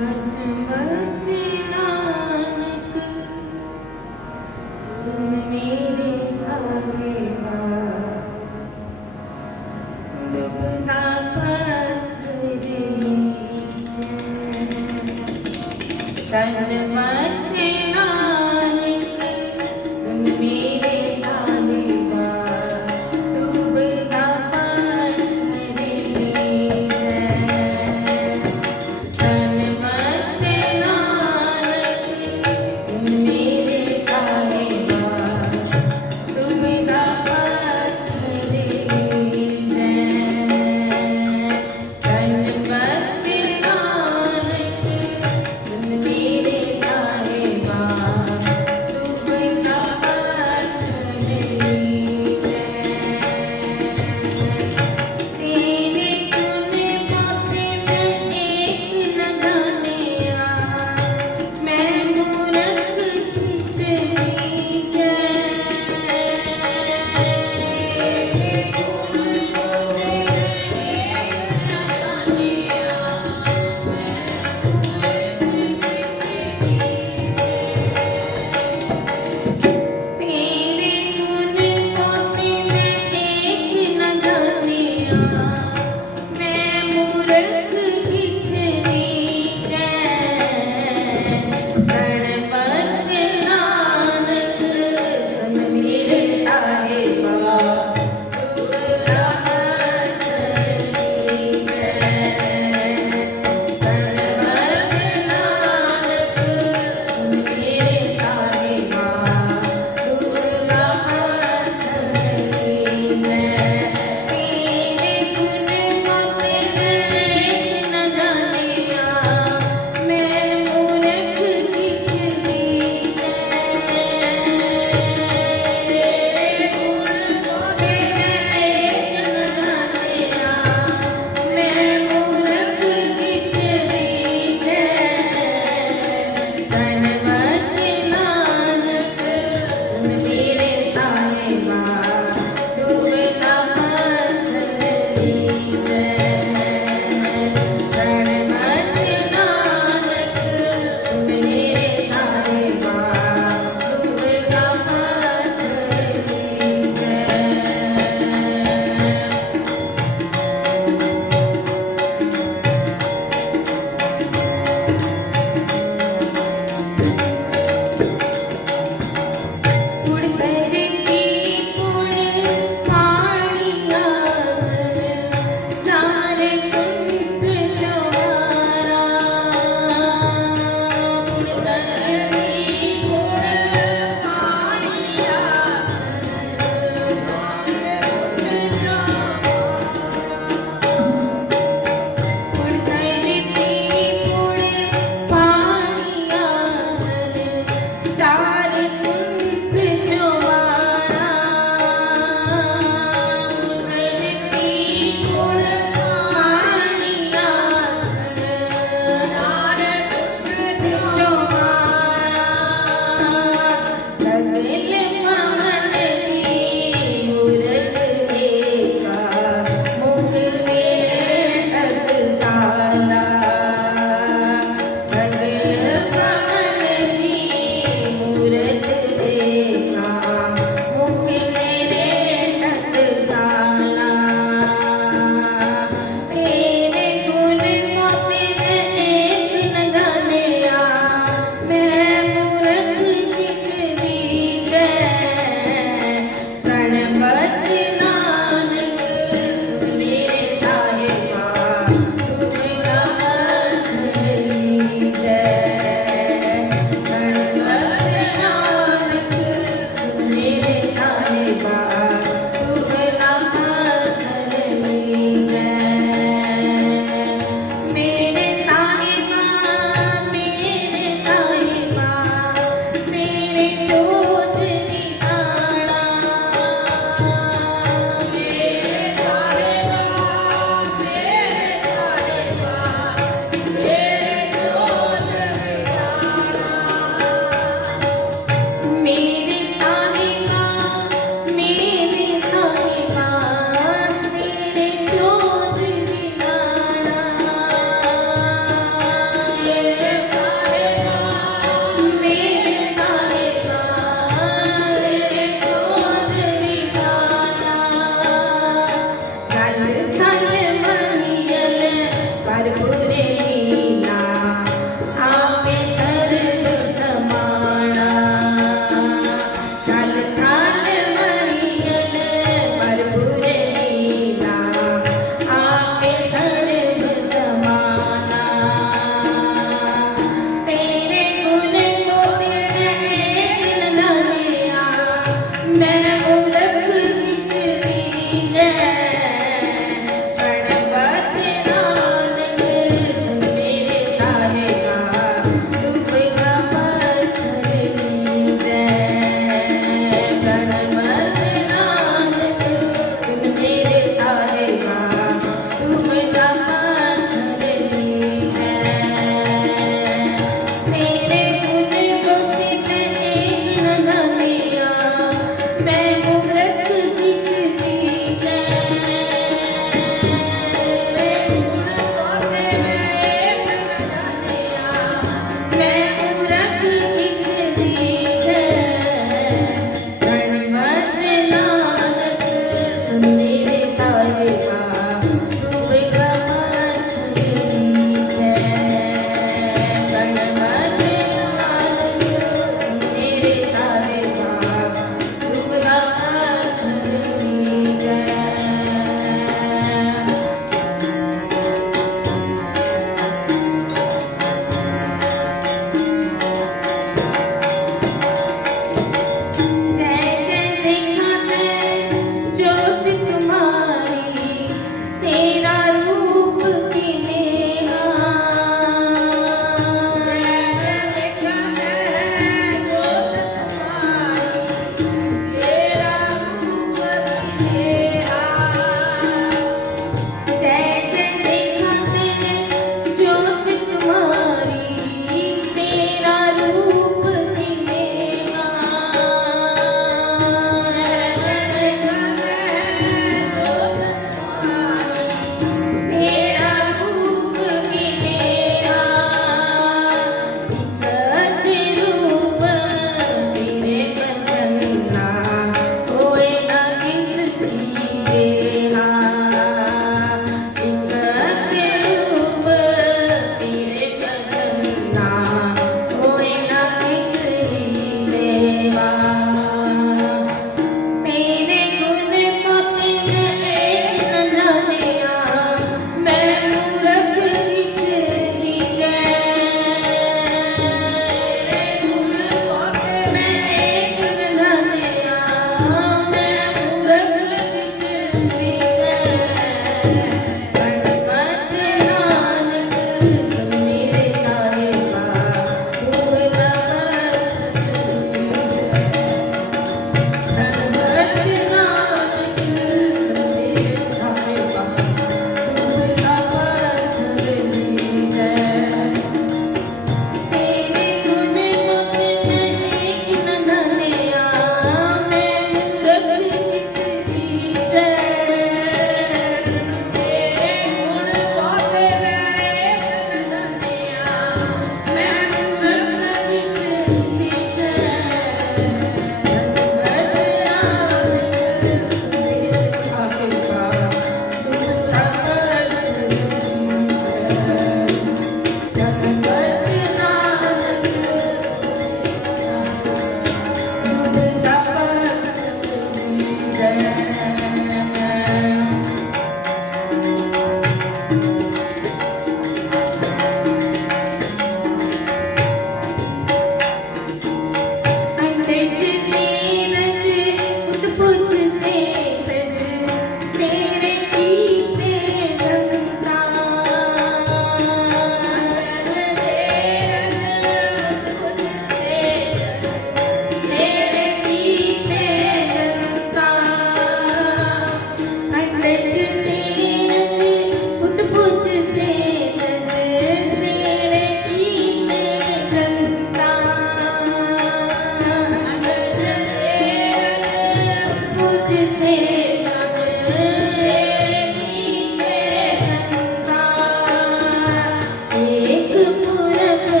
Mm-hmm. Amen.